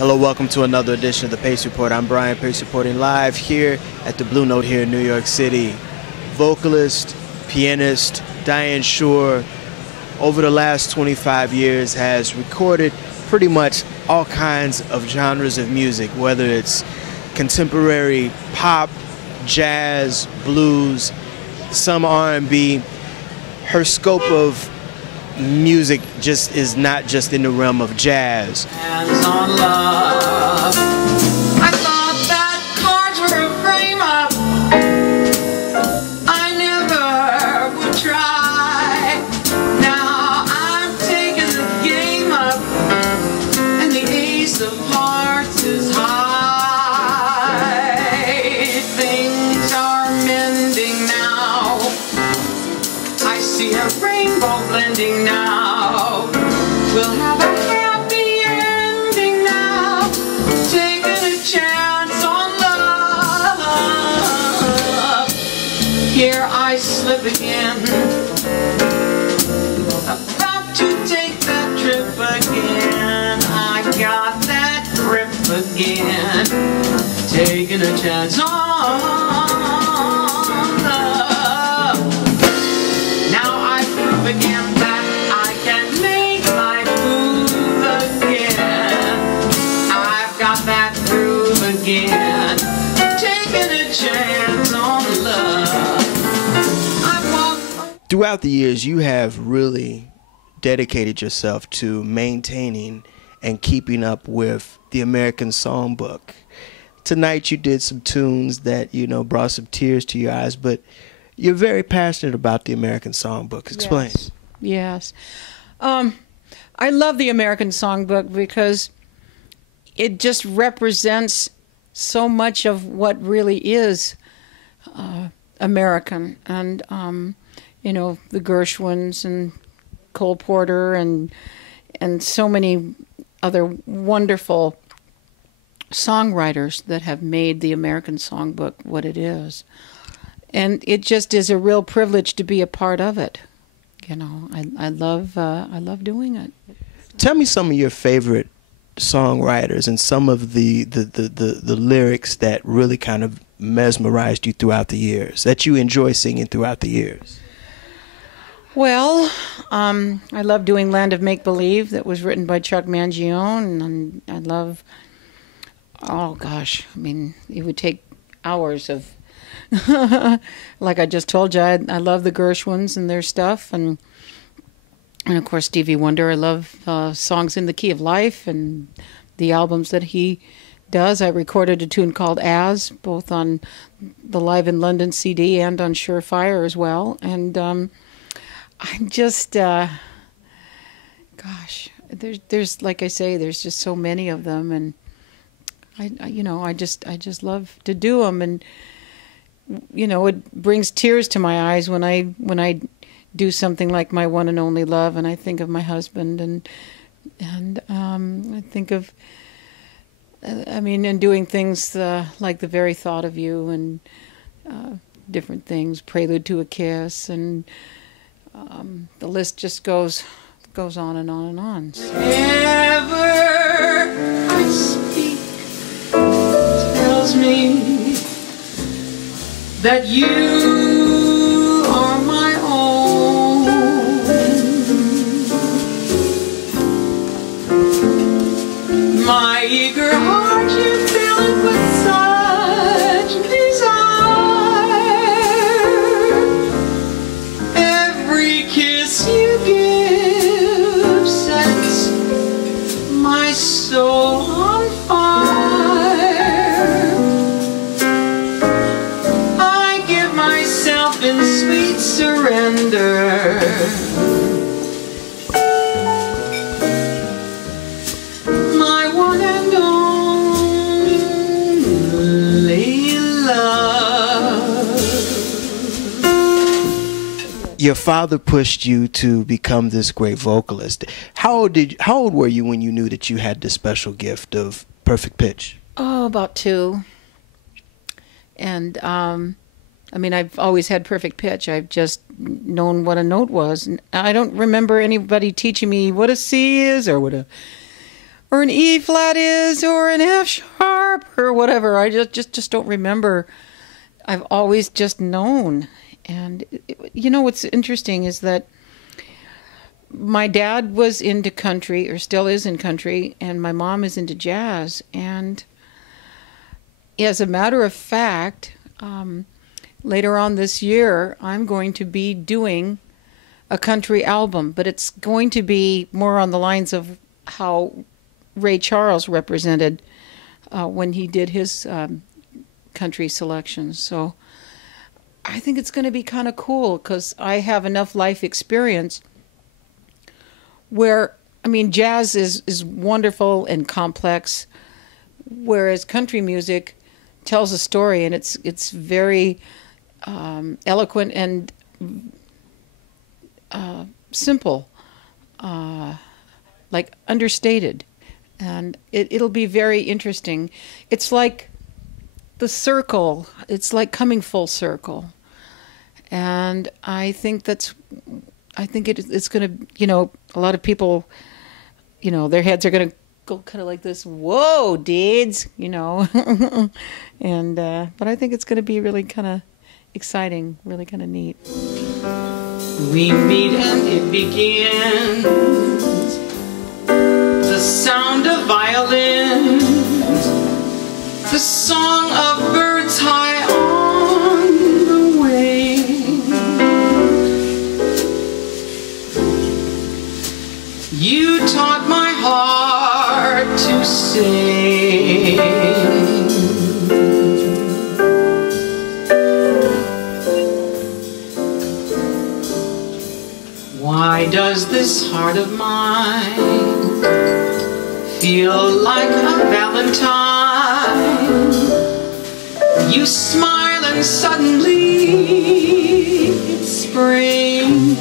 Hello, welcome to another edition of the Pace Report. I'm Brian Pace reporting live here at the Blue Note here in New York City. Vocalist, pianist, Diane Schuur, over the last 25 years has recorded pretty much all kinds of genres of music, whether it's contemporary pop, jazz, blues, some R&B. Her scope of music just is not just in the realm of jazz. Hands on love. I thought that cards were a frame-up. I never would try. Now I'm taking the game up, and the ace of hearts is high. Things are mending now. I see a rainbow blending now. We'll have a happy ending now. Taking a chance on love. Here I slip again. About to take that trip again. I got that grip again. Taking a chance on love. Now I prove again that I can make life move again. I've got that groove again. Taking a chance on love. Throughout the years, you have really dedicated yourself to maintaining and keeping up with the American Songbook. Tonight you did some tunes that, you know, brought some tears to your eyes, but you're very passionate about the American Songbook. Explain. Yes. I love the American Songbook because it just represents so much of what really is American. And, you know, the Gershwins and Cole Porter and so many other wonderful songwriters that have made the American Songbook what it is. And it just is a real privilege to be a part of it. You know, I love doing it. Tell me some of your favorite songwriters and some of the lyrics that really kind of mesmerized you throughout the years, that you enjoy singing throughout the years. Well, I love doing Land of Make Believe, that was written by Chuck Mangione, and I love, oh gosh, I mean, it would take hours of, like I just told you, I love the Gershwins and their stuff, and of course Stevie Wonder. I love Songs in the Key of Life and the albums that he does. I recorded a tune called As, both on the Live in London CD and on Surefire as well, and I'm just, gosh, there's like I say, there's just so many of them, and I just love to do them, and you know, it brings tears to my eyes when I do something like My One and Only Love, and I think of my husband, and I think of, I mean, and doing things like The Very Thought of You, and different things, Prelude to a Kiss, and the list just goes on and on and on. So. Whenever I speak, tells me that you are my own. My eager heart, you fill it with such desire. Every kiss you give sets my soul on fire. I give myself in sweet surrender. My one and only love. Your father pushed you to become this great vocalist. How old were you when you knew that you had this special gift of perfect pitch? Oh, about 2. And I mean, I've always had perfect pitch. I've just known what a note was. And I don't remember anybody teaching me what a C is or what a or an E flat is, or an F sharp, or whatever. I just don't remember. I've always just known. And you know what's interesting is that my dad was into country, or still is in country, and my mom is into jazz. And as a matter of fact, later on this year, I'm going to be doing a country album, but it's going to be more on the lines of how Ray Charles represented when he did his country selections. So I think it's going to be kind of cool because I have enough life experience where, I mean, jazz is wonderful and complex, whereas country music tells a story, and it's very eloquent and simple, like understated, and it'll be very interesting. It's like the circle. It's like coming full circle, and I think it's going to, you know, a lot of people, you know, their heads are going to go kind of like this. Whoa, Deeds, you know, and but I think it's going to be really kind of exciting, really kind of neat. We meet and it begins, the sound of violins, the song of birds high on the wing. You taught my heart to sing. Why does this heart of mine feel like a valentine? You smile and suddenly it's spring.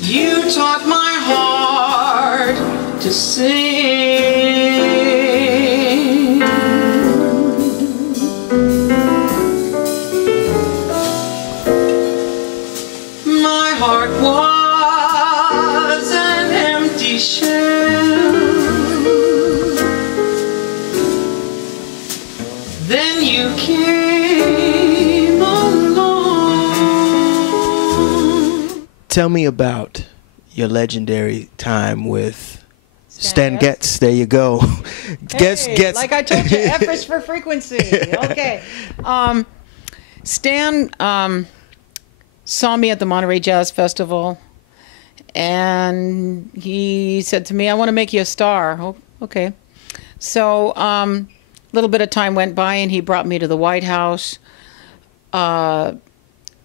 You taught my heart to sing. My heart was an empty shell. Then you came along. Tell me about your legendary time with Stan Getz. There you go. Hey, like I told you, F is for frequency. Okay. Stan saw me at the Monterey Jazz Festival, and he said to me, I want to make you a star. Oh, okay. So a little bit of time went by, and he brought me to the White House.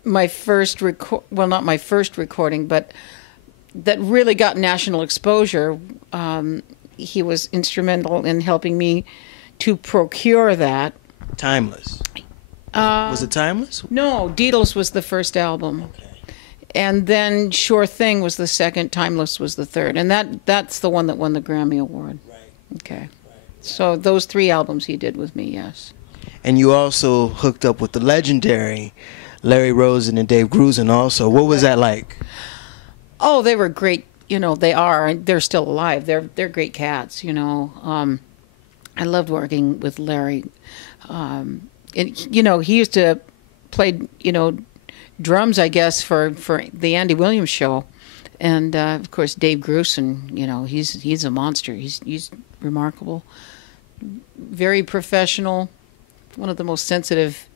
My first well, not my first recording, but that really got national exposure. He was instrumental in helping me to procure that. Timeless. Was it Timeless? No, Deedles was the first album. Okay. And then Sure Thing was the second, Timeless was the third. And that's the one that won the Grammy Award. Right. Okay. Right. So those 3 albums he did with me, yes. And you also hooked up with the legendary Larry Rosen and Dave Grusin also. What was that like? Oh, they were great. You know, they are. They're still alive. They're great cats, you know. I loved working with Larry. And, you know, he used to play, you know, drums, I guess, for the Andy Williams show. And, of course, Dave Grusin, you know, he's a monster. He's remarkable. Very professional. One of the most sensitive,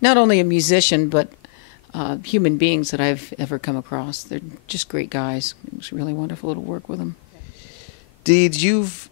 not only a musician, but human beings that I've ever come across. They're just great guys. It was really wonderful to work with them. Deeds, you've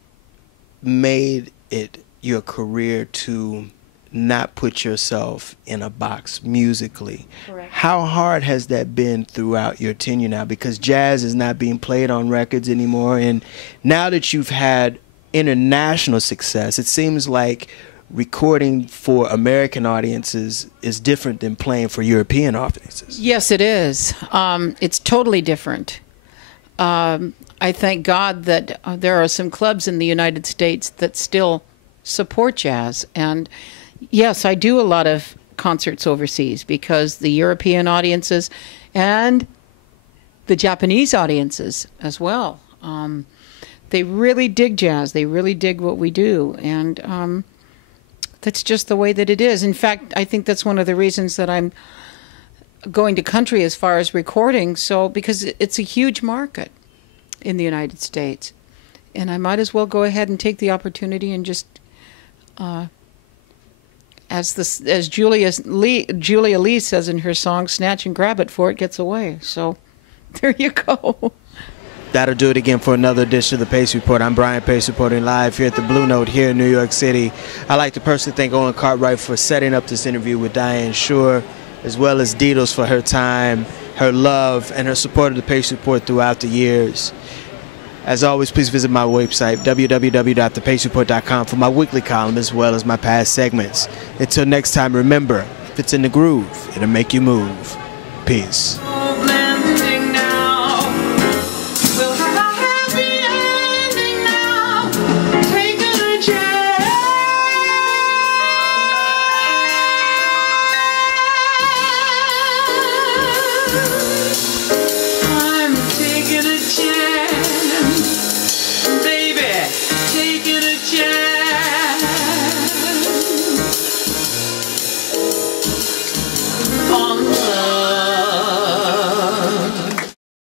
made it your career to not put yourself in a box musically. Correct. How hard has that been throughout your tenure now? Because jazz is not being played on records anymore, and now that you've had international success, it seems like recording for American audiences is different than playing for European audiences. Yes, it is. It's totally different. I thank God that there are some clubs in the United States that still support jazz. And yes, I do a lot of concerts overseas because the European audiences and the Japanese audiences as well. They really dig jazz. They really dig what we do. And that's just the way that it is. In fact, I think that's one of the reasons that I'm going to country as far as recording, because it's a huge market in the United States. And I might as well go ahead and take the opportunity and just, as Julia Lee says in her song, snatch and grab it before it gets away. So there you go. That'll do it again for another edition of the Pace Report. I'm Brian Pace, reporting live here at the Blue Note here in New York City. I'd like to personally thank Owen Cartwright for setting up this interview with Diane Schuur, as well as Deedles for her time, her love, and her support of the Pace Report throughout the years. As always, please visit my website, www.thepacereport.com, for my weekly column as well as my past segments. Until next time, remember, if it's in the groove, it'll make you move. Peace.